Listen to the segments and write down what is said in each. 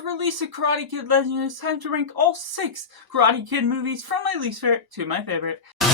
the release of Karate Kid Legend, it's time to rank all 6 Karate Kid movies from my least favorite to my favorite. And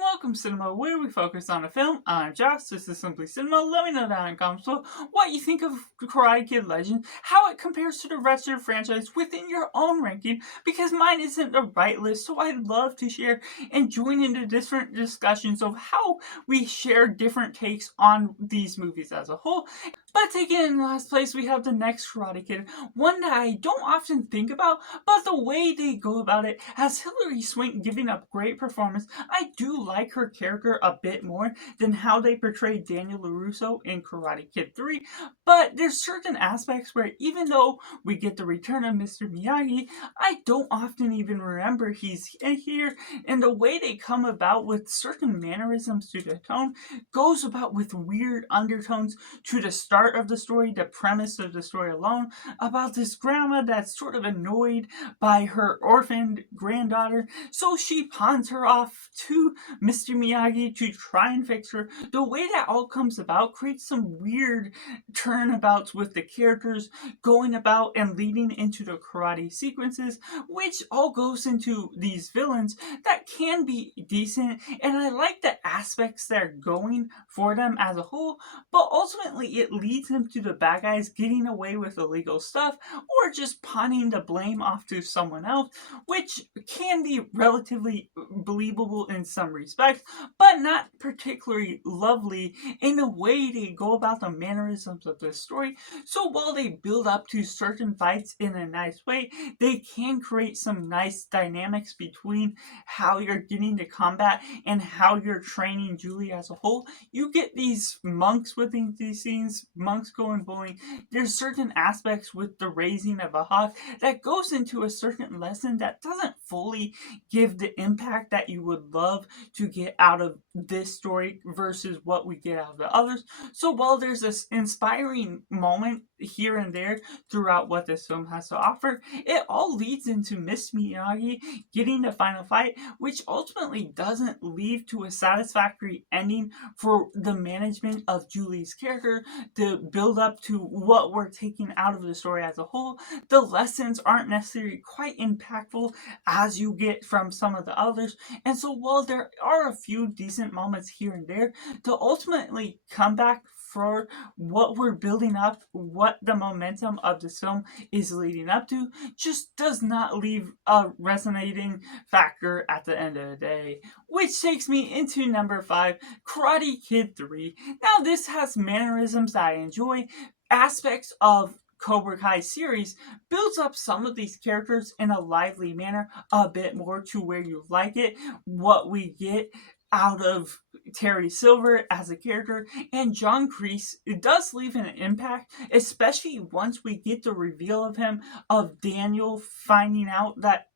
welcome, Cinema, where we focus on a film. I'm Josh, this is Simply Cinema. Let me know down in the comments below what you think of Karate Kid Legend, how it compares to the rest of the franchise within your own ranking, because mine isn't the right list, so I'd love to share and join into different discussions of how we share different takes on these movies as a whole. But taking in last place, we have the next Karate Kid, one that I don't often think about, but the way they go about it, as Hilary Swank giving a great performance, I do like her character a bit more than how they portrayed Daniel LaRusso in Karate Kid 3, but there's certain aspects where even though we get the return of Mr. Miyagi, I don't often even remember he's here, and the way they come about with certain mannerisms to the tone goes about with weird undertones to the start of the story, the premise of the story alone, about this grandma that's sort of annoyed by her orphaned granddaughter, so she pawns her off to Mr. Miyagi to try and fix her. The way that all comes about creates some weird turnabouts with the characters going about and leading into the karate sequences, which all goes into these villains that can be decent, and I like the aspects that are going for them as a whole, but ultimately it leads them to the bad guys getting away with illegal stuff or just pawning the blame off to someone else, which can be relatively believable in some respects, but not particularly lovely in the way they go about the mannerisms of the story. So while they build up to certain fights in a nice way, they can create some nice dynamics between how you're getting to combat and how you're training Julie as a whole. You get these monks within these scenes, monks going bowling. There's certain aspects with the raising of a hawk that goes into a certain lesson that doesn't fully give the impact that you would love to get out of this story versus what we get out of the others. So while there's this inspiring moment here and there throughout what this film has to offer, it all leads into Miss Miyagi getting the final fight, which ultimately doesn't lead to a satisfactory ending for the management of Julie's character to build up to what we're taking out of the story as a whole. The lessons aren't necessarily quite impactful as you get from some of the others, and so while there are a few decent moments here and there, to ultimately come back for what we're building up, what the momentum of this film is leading up to, just does not leave a resonating factor at the end of the day. Which takes me into number 5, Karate Kid 3. Now this has mannerisms that I enjoy, aspects of Cobra Kai series builds up some of these characters in a lively manner a bit more to where you like it. What we get out of Terry Silver as a character and John Kreese, it does leave an impact, especially once we get the reveal of him, of Daniel finding out that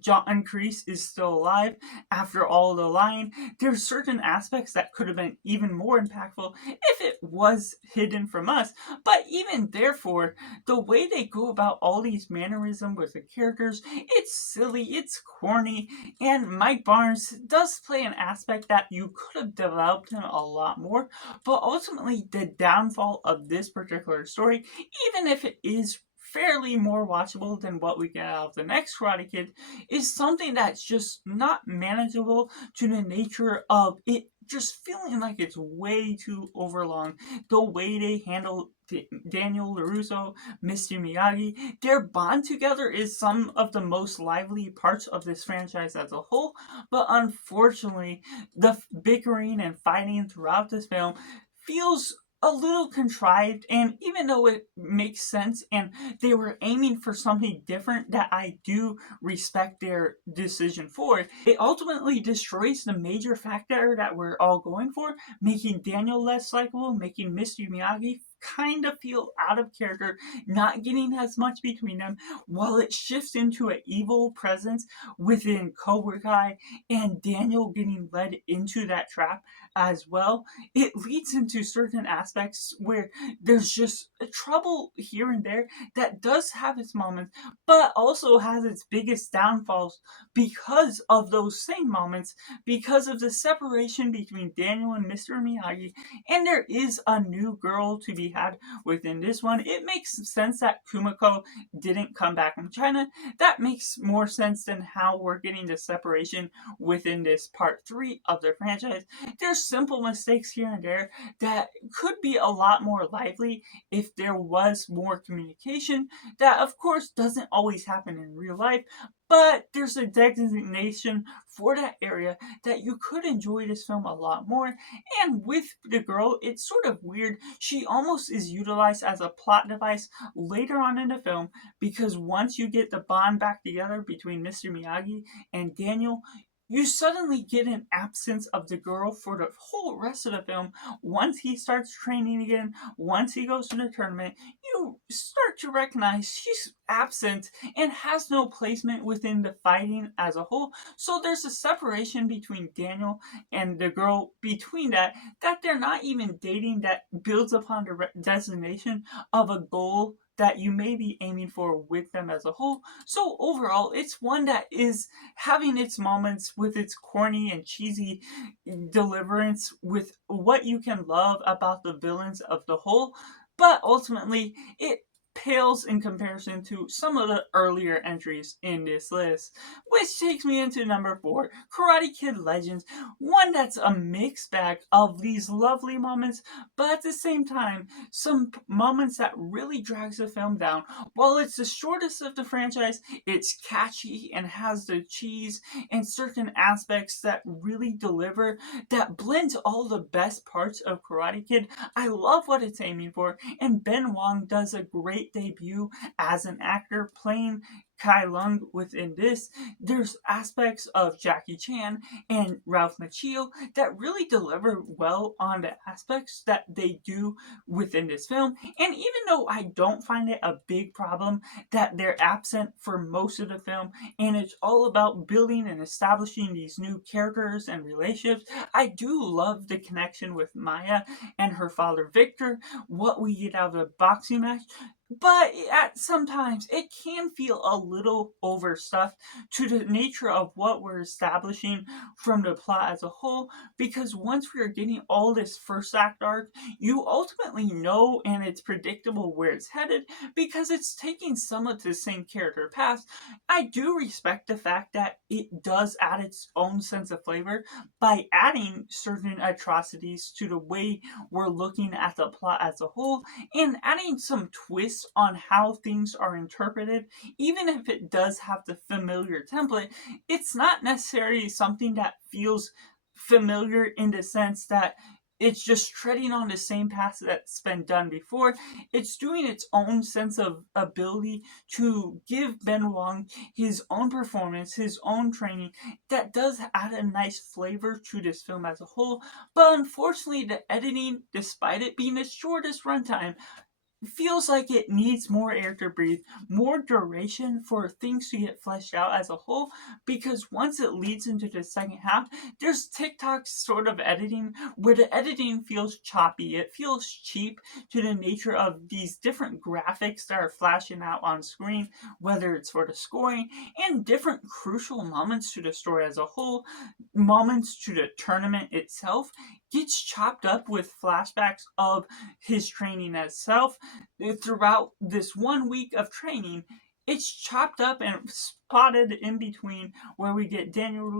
John Kreese is still alive after all the lying. There's certain aspects that could have been even more impactful if it was hidden from us, but even therefore, the way they go about all these mannerisms with the characters, it's silly, it's corny, and Mike Barnes does play an aspect that you could have developed him a lot more, but ultimately the downfall of this particular story, even if it is fairly more watchable than what we get out of the next Karate Kid, is something that's just not manageable to the nature of it just feeling like it's way too overlong. The way they handle Daniel LaRusso, Mr. Miyagi, their bond together is some of the most lively parts of this franchise as a whole, but unfortunately, the bickering and fighting throughout this film feels a little contrived, and even though it makes sense and they were aiming for something different that I do respect their decision for, it ultimately destroys the major factor that we're all going for, making Daniel less likable, making Mr. Miyagi kind of feel out of character, not getting as much between them, while it shifts into an evil presence within Cobra Kai and Daniel getting led into that trap as well. It leads into certain aspects where there's just trouble here and there that does have its moments, but also has its biggest downfalls because of those same moments, because of the separation between Daniel and Mr. Miyagi, and there is a new girl to be had within this one. It makes sense that Kumiko didn't come back from China. That makes more sense than how we're getting the separation within this part 3 of the franchise. There's simple mistakes here and there that could be a lot more lively if there was more communication. That, of course, doesn't always happen in real life, but there's a designation for that area that you could enjoy this film a lot more. And with the girl, it's sort of weird. She almost is utilized as a plot device later on in the film, because once you get the bond back together between Mr. Miyagi and Daniel, you suddenly get an absence of the girl for the whole rest of the film. Once he starts training again, once he goes to the tournament, you start to recognize she's absent and has no placement within the fighting as a whole. So there's a separation between Daniel and the girl between that they're not even dating, that builds upon the designation of a goal that you may be aiming for with them as a whole. So overall, it's one that is having its moments with its corny and cheesy deliverance with what you can love about the villains of the whole, but ultimately it pales in comparison to some of the earlier entries in this list, which takes me into number 4, Karate Kid Legends, one that's a mixed bag of these lovely moments, but at the same time, some moments that really drags the film down. While it's the shortest of the franchise, it's catchy and has the cheese and certain aspects that really deliver, that blends all the best parts of Karate Kid. I love what it's aiming for, and Ben Wong does a great debut as an actor playing Kai Lung within this. There's aspects of Jackie Chan and Ralph Macchio that really deliver well on the aspects that they do within this film. And even though I don't find it a big problem that they're absent for most of the film, and it's all about building and establishing these new characters and relationships, I do love the connection with Maya and her father Victor, what we get out of the boxing match. But at sometimes it can feel a little overstuffed to the nature of what we're establishing from the plot as a whole, because once we are getting all this first act arc, you ultimately know and it's predictable where it's headed because it's taking some of the same character paths. I do respect the fact that it does add its own sense of flavor by adding certain atrocities to the way we're looking at the plot as a whole, and adding some twists on how things are interpreted. Even if it does have the familiar template, it's not necessarily something that feels familiar in the sense that it's just treading on the same path that's been done before. It's doing its own sense of ability to give Ben Wong his own performance, his own training, that does add a nice flavor to this film as a whole. But unfortunately, the editing, despite it being the shortest runtime, feels like it needs more air to breathe, more duration for things to get fleshed out as a whole, because once it leads into the second half, there's TikTok sort of editing where the editing feels choppy. It feels cheap to the nature of these different graphics that are flashing out on screen, whether it's for the scoring and different crucial moments to the story as a whole, moments to the tournament itself, gets chopped up with flashbacks of his training itself. Throughout this 1 week of training, it's chopped up and spotted in between where we get Daniel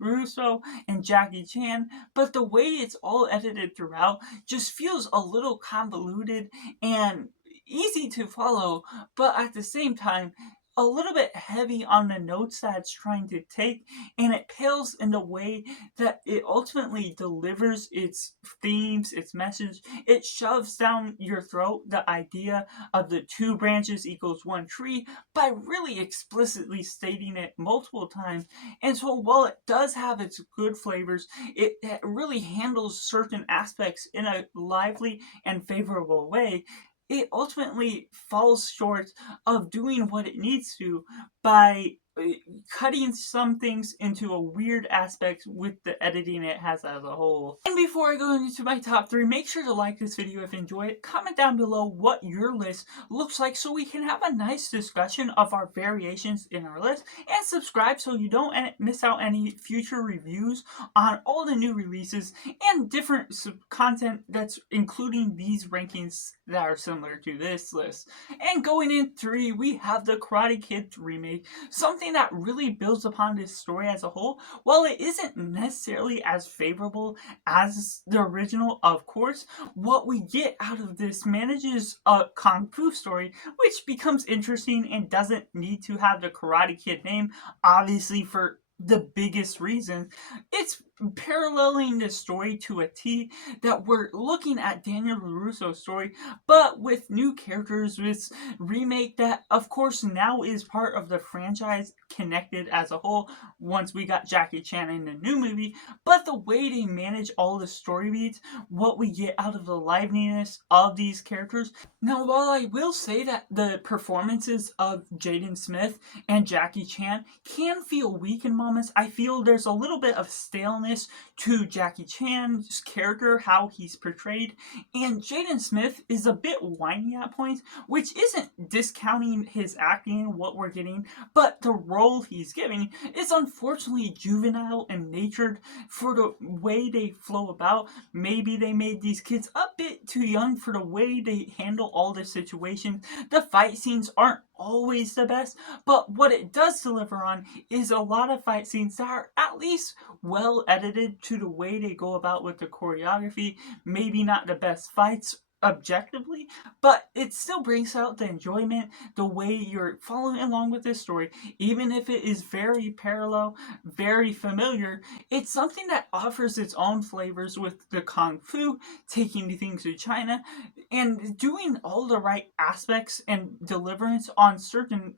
Russo and Jackie Chan, but the way it's all edited throughout just feels a little convoluted and easy to follow, but at the same time, a little bit heavy on the notes that it's trying to take, and it pales in the way that it ultimately delivers its themes, its message. It shoves down your throat the idea of the two branches equals one tree by really explicitly stating it multiple times. And so while it does have its good flavors, it really handles certain aspects in a lively and favorable way. It ultimately falls short of doing what it needs to by cutting some things into a weird aspect with the editing it has as a whole. And before I go into my top 3, make sure to like this video if you enjoy it. Comment down below what your list looks like so we can have a nice discussion of our variations in our list. And subscribe so you don't miss out any future reviews on all the new releases and different content that's including these rankings that are similar to this list. And going in 3, we have the Karate Kid remake, something that really builds upon this story as a whole. While it isn't necessarily as favorable as the original, of course, what we get out of this manages a Kung Fu story, which becomes interesting and doesn't need to have the Karate Kid name, obviously for the biggest reason. It's paralleling the story to a T, that we're looking at Daniel LaRusso's story, but with new characters, with remake that of course now is part of the franchise connected as a whole once we got Jackie Chan in the new movie. But the way they manage all the story beats, what we get out of the liveliness of these characters. Now, while I will say that the performances of Jaden Smith and Jackie Chan can feel weak in moments, I feel there's a little bit of staleness to Jackie Chan's character, how he's portrayed, and Jaden Smith is a bit whiny at points, which isn't discounting his acting, what we're getting, but the role he's giving is unfortunately juvenile and natured for the way they flow about. Maybe they made these kids a bit too young for the way they handle all the situations. The fight scenes aren't always the best, but what it does deliver on is a lot of fight scenes that are at least well edited to the way they go about with the choreography. Maybe not the best fights objectively, but it still brings out the enjoyment, the way you're following along with this story. Even if it is very parallel, very familiar, it's something that offers its own flavors with the Kung Fu, taking things to China, and doing all the right aspects and deliverance on certain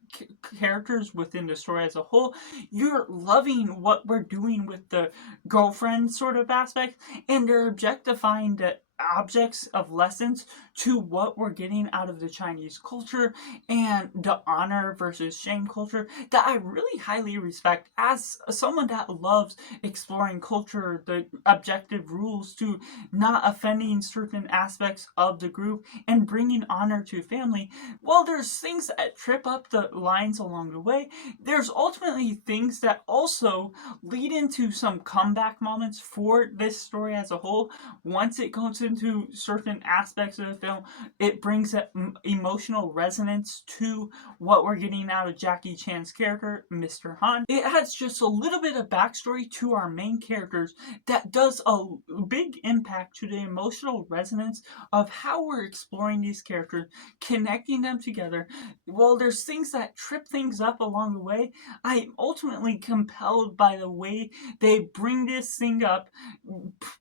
characters within the story as a whole. You're loving what we're doing with the girlfriend sort of aspect, and they're objectifying the objects of lessons to what we're getting out of the Chinese culture and the honor versus shame culture that I really highly respect as someone that loves exploring culture, the objective rules to not offending certain aspects of the group and bringing honor to family. While there's things that trip up the lines along the way, there's ultimately things that also lead into some comeback moments for this story as a whole. Once it goes into certain aspects of the film, it brings that emotional resonance to what we're getting out of Jackie Chan's character, Mr. Han. It adds just a little bit of backstory to our main characters that does a big impact to the emotional resonance of how we're exploring these characters, connecting them together. While there's things that trip things up along the way, I'm ultimately compelled by the way they bring this thing up,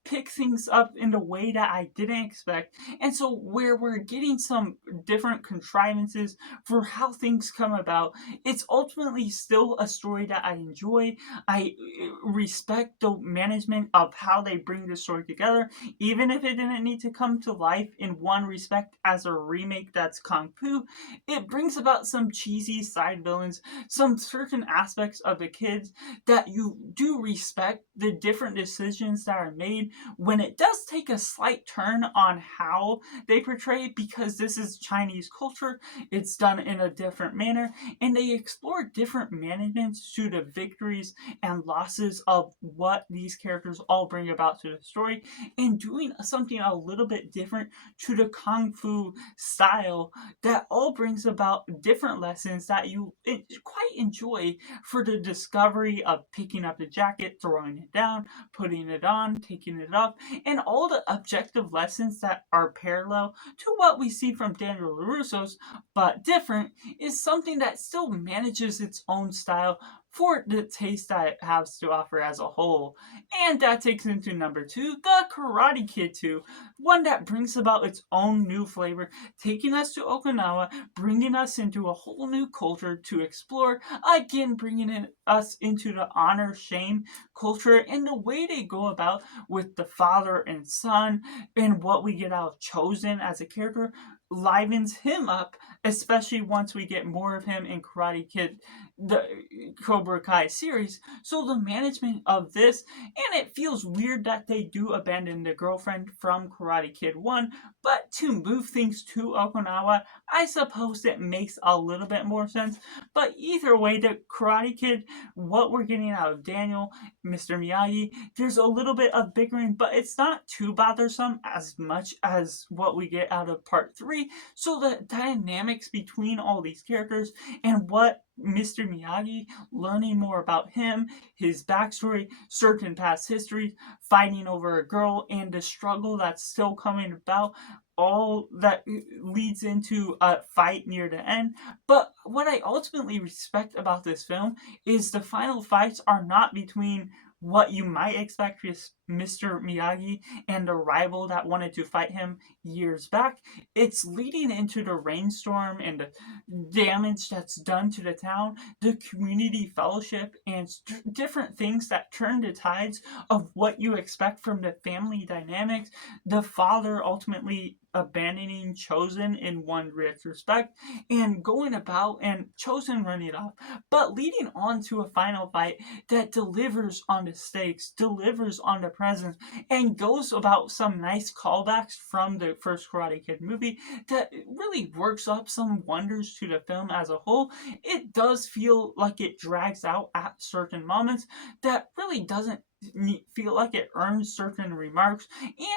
pick things up in the way that I didn't expect. And so where we're getting some different contrivances for how things come about, it's ultimately still a story that I enjoy. I respect the management of how they bring the story together, even if it didn't need to come to life in one respect as a remake that's Kung Fu. It brings about some cheesy side villains, some certain aspects of the kids that you do respect the different decisions that are made when it does take a slight turn on how they portray, because this is Chinese culture, it's done in a different manner, and they explore different managements to the victories and losses of what these characters all bring about to the story, and doing something a little bit different to the Kung Fu style that all brings about different lessons that you quite enjoy, for the discovery of picking up the jacket, throwing it down, putting it on, taking it off, and all the objective lessons that are parallel style to what we see from Daniel LaRusso's, but different, is something that still manages its own style for the taste that it has to offer as a whole. And that takes into number 2, The Karate Kid 2, one that brings about its own new flavor, taking us to Okinawa, bringing us into a whole new culture to explore, again bringing us into the honor shame culture and the way they go about with the father and son and what we get out of Chozen as a character livens him up, especially once we get more of him in Karate Kid, the Cobra Kai series. So the management of this, and it feels weird that they do abandon the girlfriend from Karate Kid 1, but to move things to Okinawa, I suppose it makes a little bit more sense. But either way, the Karate Kid, what we're getting out of Daniel, Mr. Miyagi, there's a little bit of bickering, but it's not too bothersome as much as what we get out of part 3. So the dynamics between all these characters and what Mr. Miyagi, learning more about him, his backstory, certain past history, fighting over a girl, and the struggle that's still coming about, all that leads into a fight near the end. But what I ultimately respect about this film is the final fights are not between what you might expect with Mr. Miyagi and the rival that wanted to fight him years back. It's leading into the rainstorm and the damage that's done to the town, the community fellowship, and different things that turn the tides of what you expect from the family dynamics. The father ultimately abandoning Chozen in one retrospect and going about and Chozen running it off, but leading on to a final fight that delivers on the stakes, delivers on the presence, and goes about some nice callbacks from the first Karate Kid movie that really works up some wonders to the film as a whole. It does feel like it drags out at certain moments that really doesn't feel like it earns certain remarks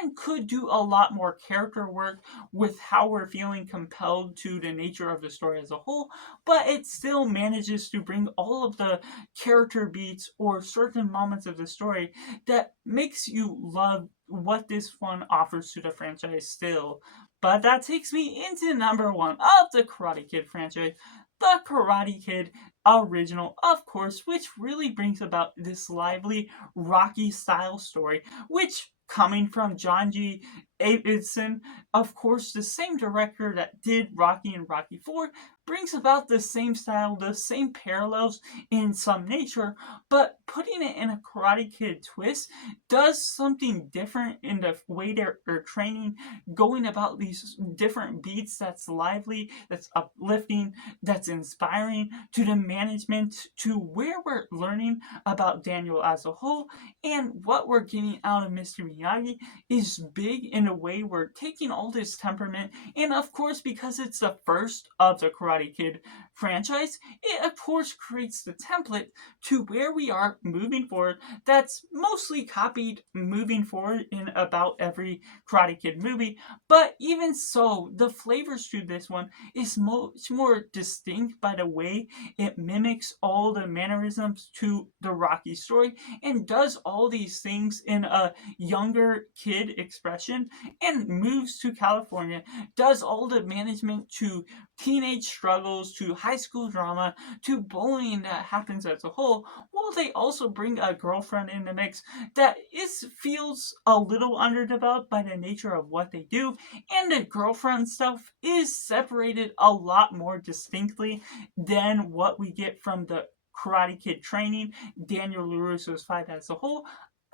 and could do a lot more character work with how we're feeling compelled to the nature of the story as a whole, but it still manages to bring all of the character beats or certain moments of the story that makes you love what this one offers to the franchise still. But that takes me into number 1 of the Karate Kid franchise, the Karate Kid original, of course, which really brings about this lively Rocky style story, which coming from John G. Avildsen, of course, the same director that did Rocky and Rocky 4, brings about the same style, the same parallels in some nature, but putting it in a Karate Kid twist does something different in the way they're training, going about these different beats that's lively, that's uplifting, that's inspiring, to the management, to where we're learning about Daniel as a whole, and what we're getting out of Mr. Miyagi is big in a way we're taking all this temperament, and of course, because it's the first of the Karate Kid franchise, it of course creates the template to where we are moving forward that's mostly copied moving forward in about every Karate Kid movie, but even so, the flavors to this one is much more distinct by the way it mimics all the mannerisms to the Rocky story and does all these things in a younger kid expression and moves to California, does all the management to teenage struggles, to high school drama, to bullying that happens as a whole, while they also bring a girlfriend in the mix that feels a little underdeveloped by the nature of what they do, and the girlfriend stuff is separated a lot more distinctly than what we get from the Karate Kid training, Daniel LaRusso's fight as a whole.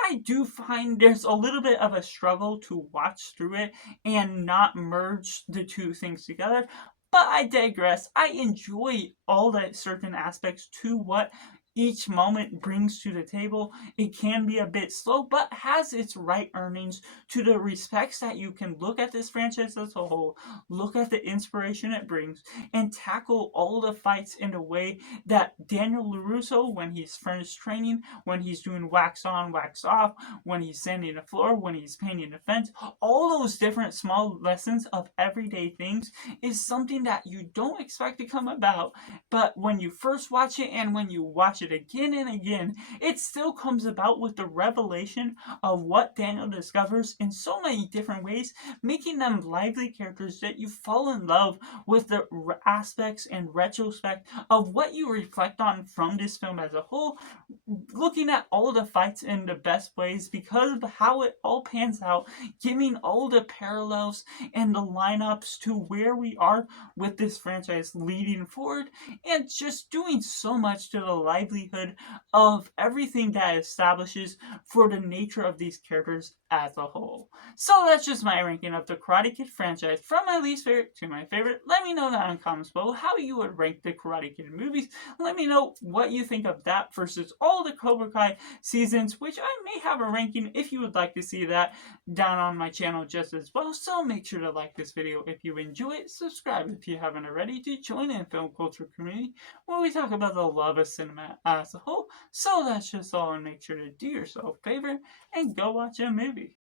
I do find there's a little bit of a struggle to watch through it and not merge the two things together. But I digress. I enjoy all the certain aspects to what each moment brings to the table. It can be a bit slow, but has its right earnings to the respects that you can look at this franchise as a whole, look at the inspiration it brings, and tackle all the fights in a way that Daniel LaRusso, when he's finished training, when he's doing wax on, wax off, when he's sanding the floor, when he's painting the fence, all those different small lessons of everyday things is something that you don't expect to come about, but when you first watch it and when you watch watch it again and again, it still comes about with the revelation of what Daniel discovers in so many different ways, making them lively characters that you fall in love with the aspects and retrospect of what you reflect on from this film as a whole, looking at all the fights in the best ways because of how it all pans out, giving all the parallels and the lineups to where we are with this franchise leading forward, and just doing so much to the livelihood of everything that establishes for the nature of these characters as a whole. So that's just my ranking of the Karate Kid franchise from my least favorite to my favorite. Let me know down in the comments below how you would rank the Karate Kid movies. Let me know what you think of that versus all the Cobra Kai seasons, which I may have a ranking if you would like to see that down on my channel just as well. So make sure to like this video if you enjoy it, subscribe if you haven't already to join in film culture community where we talk about the love of cinema as a whole. So that's just all, and make sure to do yourself a favor and go watch a movie.